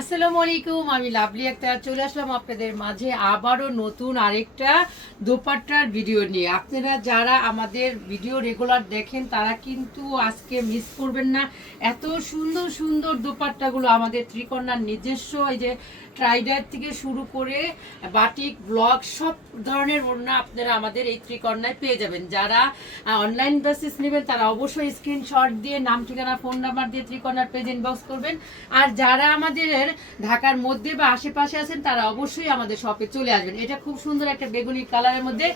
আসসালামু আলাইকুম, আমি লাভলি আক্তার। চলে আসলাম আপনাদের মাঝে আবারও নতুন আরেকটা দোপাট্টার ভিডিও নিয়ে। আপনারা যারা আমাদের ভিডিও রেগুলার দেখেন, তারা কিন্তু আজকে মিস করবেন না। এত সুন্দর সুন্দর দোপাট্টাগুলো আমাদের ত্রিকন্যার নিজস্ব, এই যে ট্রাইডার থেকে শুরু করে বাটিক ব্লগ সব ধরনের ওড়না আপনারা আমাদের এই ত্রিকন্যায় পেয়ে যাবেন। যারা অনলাইন বেসিস নেবেন, তারা অবশ্যই স্ক্রিনশট দিয়ে নাম, ঠিকানা ফোন নাম্বার দিয়ে ত্রিকন্যার পেজ ইনবক্স করবেন। আর যারা আমাদের ঢাকার মধ্যে বা আশেপাশে আছেন, তারা অবশ্যই আমাদের শপে চলে আসবেন। এটা খুব সুন্দর একটা বেগুনি কালারের মধ্যে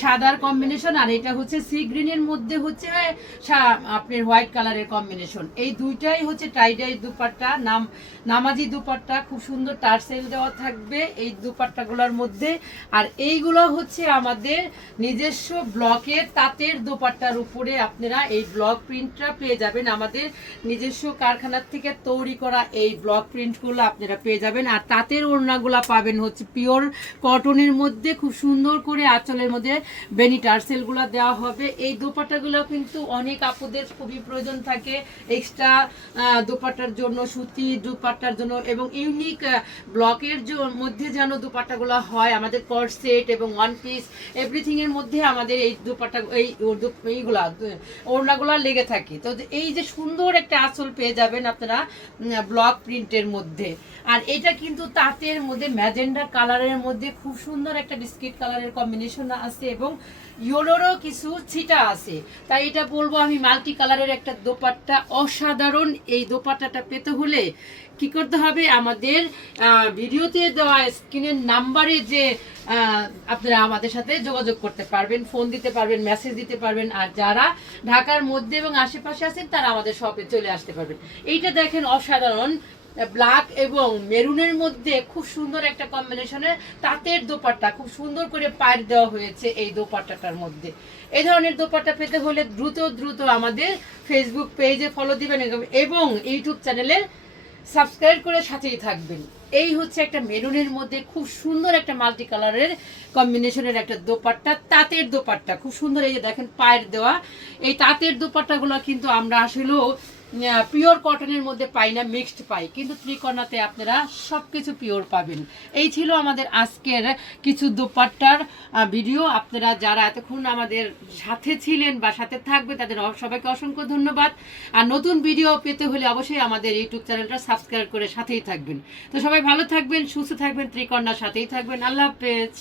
সাদার কম্বিনেশন আর এটা হচ্ছে সি গ্রিনের মধ্যে হচ্ছে আপনার হোয়াইট কালারের কম্বিনেশন এই দুইটাই হচ্ছে টাইডাই দুপাট্টা, নাম, নামাজি দুপাট্টা, খুব সুন্দর টার্সেল দেওয়া থাকবে এই দুপাট্টাগুলোর মধ্যে। আর এইগুলো হচ্ছে আমাদের নিজস্ব ব্লকের তাঁতের দোপাট্টার উপরে আপনারা এই ব্লক প্রিন্টটা পেয়ে যাবেন। আমাদের নিজস্ব কারখানার থেকে তৈরি করা এই ব্লক প্রিন্টগুলো আপনারা পেয়ে যাবেন। আর তাঁতের ওড়নাগুলো পাবেন হচ্ছে পিওর কটনের মধ্যে, খুব সুন্দর করে আঁচলের মধ্যে বেনি টার্সেলগুলো দেওয়া হবে। এই দোপাট্টাগুলো কিন্তু অনেক আপুদের খুবই প্রয়োজন থাকে। এক্সট্রা দোপাট্টার জন্য সুতি দোপাট্টার জন্য এবং ইউনিক ব্লকের মধ্যে যেন দোপাট্টাগুলো হয়, আমাদের সেট এবং ওয়ান পিস এভরিথিং এর মধ্যে আমাদের এই দোপাট্টা এই এইগুলা, ওড়নাগুলা লেগে থাকে। তো এই যে সুন্দর একটা আঁচল পেয়ে যাবেন আপনারা ব্লক প্রিন্টের মধ্যে। আর এটা কিন্তু তাঁতের মধ্যে ম্যাজেন্ডা কালারের মধ্যে খুব সুন্দর একটা বিস্কিট কালারের কম্বিনেশন আছে। এবং ইয়োলোরও কিছু ছিটা আছে। তাই এটা বলব আমি মাল্টি কালারের একটা দোপাট্টা। অসাধারণ এই দোপাট্টাটা পেতে হলে কি করতে হবে? আমাদের ভিডিওতে দেওয়া স্ক্রিনের নাম্বারে যে আপনারা আমাদের সাথে যোগাযোগ করতে পারবেন, ফোন দিতে পারবেন, মেসেজ দিতে পারবেন, আর যারা ঢাকার মধ্যে এবং আশেপাশে আছেন তারা আমাদের শপে চলে আসতে পারবেন। এইটা দেখেন অসাধারণ ব্ল্যাক এবং মেরুনের মধ্যে খুব সুন্দর একটা কম্বিনেশনের তাঁতের দোপাট্টা, খুব সুন্দর করে পায়ের দেওয়া হয়েছে এই দোপাট্টাটার মধ্যে। এই ধরনের দোপাট্টা পেতে হলে দ্রুত দ্রুত আমাদের ফেসবুক পেজে ফলো দিবেন এবং ইউটিউব চ্যানেলে সাবস্ক্রাইব করে সাথেই থাকবেন। এই হচ্ছে একটা মেরুনের মধ্যে খুব সুন্দর একটা মাল্টি কালারের কম্বিনেশনের একটা দোপাট্টা, তাঁতের দোপাট্টা। খুব সুন্দর এই যে দেখেন পায়ের দেওয়া, এই তাঁতের দোপাট্টাগুলো কিন্তু আমরা আসলেও পিওর কটনের মধ্যে পাই না মিক্সড পাই। কিন্তু ত্রিকোণাতে আপনারা সব কিছু পিওর পাবেন। এই ছিল আমাদের আজকের কিছু দোপাট্টার ভিডিও আপনারা যারা এতক্ষণ আমাদের সাথে ছিলেন বা সাথে থাকবে তাদের সবাইকে অসংখ্য ধন্যবাদ। আর নতুন ভিডিও পেতে হলে অবশ্যই আমাদের ইউটিউব চ্যানেলটা সাবস্ক্রাইব করে সাথেই থাকবেন। তো সবাই ভালো থাকবেন, সুস্থ থাকবেন ত্রিকন্যার সাথেই থাকবেন। আল্লাহ হাফেজ।